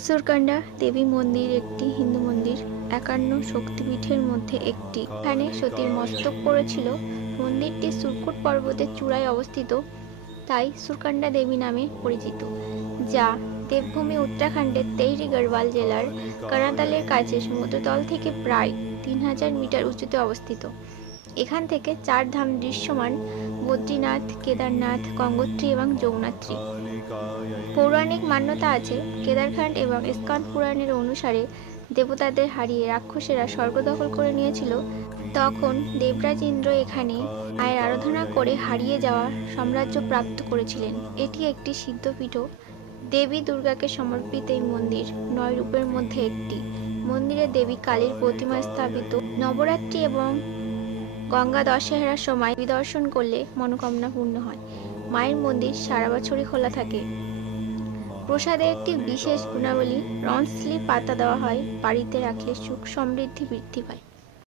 সুরকান্ডা দেবী মন্দির একটি হিন্দু মন্দির, 51 শক্তিপীঠের মধ্যে একটি। এখানে সতীর মস্তক পড়েছিল। মন্দিরটি সুরকোট পর্বতের চূড়ায় অবস্থিত, তাই সুরকান্ডা দেবী নামে পরিচিত, যা দেবভূমি উত্তরাখণ্ডের তেহরি গড়ওয়াল জেলার কর্নাতালের কাছে সমুদ্রতল থেকে প্রায় 3000 মিটার উঁচুতে অবস্থিত। এখান থেকে 4 ধাম দৃশ্যমান: বদ্রীনাথ, কেদারনাথ, গঙ্গোত্রী এবং যমুনোত্রী। পৌরাণিক মান্যতা আছে, কেদারখণ্ড এবং স্কন্দ পুরাণের অনুসারে দেবতাদের হারিয়ে রাক্ষসেরা স্বর্গ দখল করে নিয়েছিল। তখন দেবরাজ ইন্দ্র এখানে মায়ের আরাধনা করে হারিয়ে যাওয়া সাম্রাজ্য প্রাপ্ত করেছিলেন। এটি একটি সিদ্ধপীঠও। দেবী দুর্গাকে সমর্পিত এই মন্দির 9 রূপের মধ্যে একটি। মন্দিরে দেবী কালীর প্রতিমা স্থাপিত। নবরাত্রি এবং গঙ্গা দশেরার সময় পরিদর্শন করলে মনোকামনা পূর্ণ হয়। মায়ের মন্দির সারা বছরই খোলা থাকে। প্রসাদে একটি বিশেষ গুণাবলী, রনসলি পাতা দেওয়া হয়, বাড়িতে রাখলে সুখ সমৃদ্ধি বৃদ্ধি পায়।